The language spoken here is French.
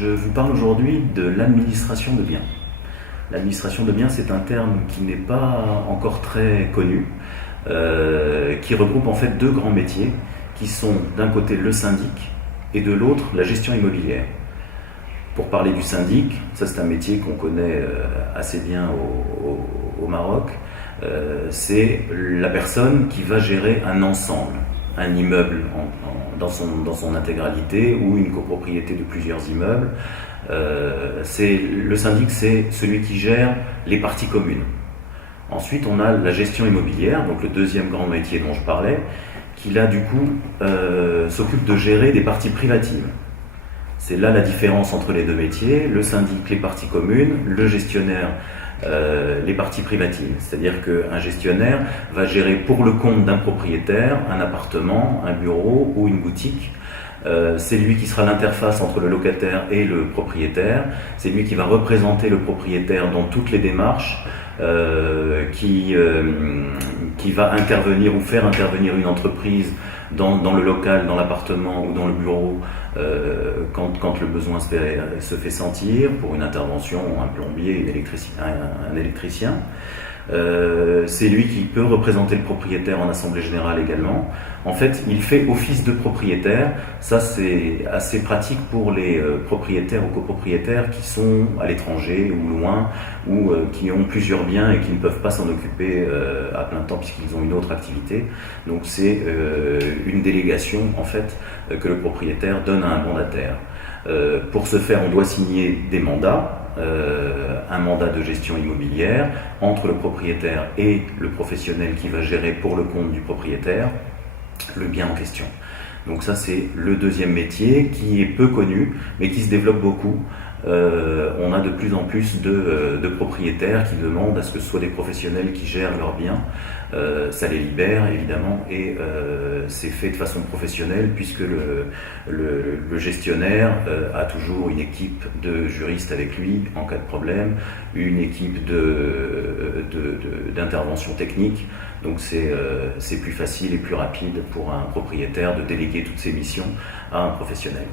Je vous parle aujourd'hui de l'administration de biens. L'administration de biens, c'est un terme qui n'est pas encore très connu, qui regroupe en fait deux grands métiers, qui sont d'un côté le syndic et de l'autre la gestion immobilière. Pour parler du syndic, ça c'est un métier qu'on connaît assez bien au Maroc, c'est la personne qui va gérer un ensemble, un immeuble dans son intégralité ou une copropriété de plusieurs immeubles. Le syndic, c'est celui qui gère les parties communes. Ensuite, on a la gestion immobilière, donc le deuxième grand métier dont je parlais, qui là du coup s'occupe de gérer des parties privatives. C'est là la différence entre les deux métiers, le syndic, les parties communes, le gestionnaire, les parties privatives. C'est-à-dire qu'un gestionnaire va gérer pour le compte d'un propriétaire un appartement, un bureau ou une boutique. C'est lui qui sera l'interface entre le locataire et le propriétaire. C'est lui qui va représenter le propriétaire dans toutes les démarches, qui va intervenir ou faire intervenir une entreprise dans le local, dans l'appartement ou dans le bureau quand le besoin se fait sentir pour une intervention, un plombier, un électricien. C'est lui qui peut représenter le propriétaire en assemblée générale également. En fait, il fait office de propriétaire. Ça, c'est assez pratique pour les propriétaires ou copropriétaires qui sont à l'étranger ou loin, ou qui ont plusieurs biens et qui ne peuvent pas s'en occuper à plein temps puisqu'ils ont une autre activité. Donc c'est une délégation en fait que le propriétaire donne à un mandataire. Pour ce faire, on doit signer des mandats. Un mandat de gestion immobilière entre le propriétaire et le professionnel qui va gérer pour le compte du propriétaire le bien en question. Donc ça, c'est le deuxième métier qui est peu connu mais qui se développe beaucoup. On a de plus en plus de propriétaires qui demandent à ce que ce soit des professionnels qui gèrent leurs biens. Ça les libère évidemment et c'est fait de façon professionnelle puisque le gestionnaire a toujours une équipe de juristes avec lui en cas de problème, une équipe d'intervention technique. Donc c'est plus facile et plus rapide pour un propriétaire de déléguer toutes ses missions à un professionnel.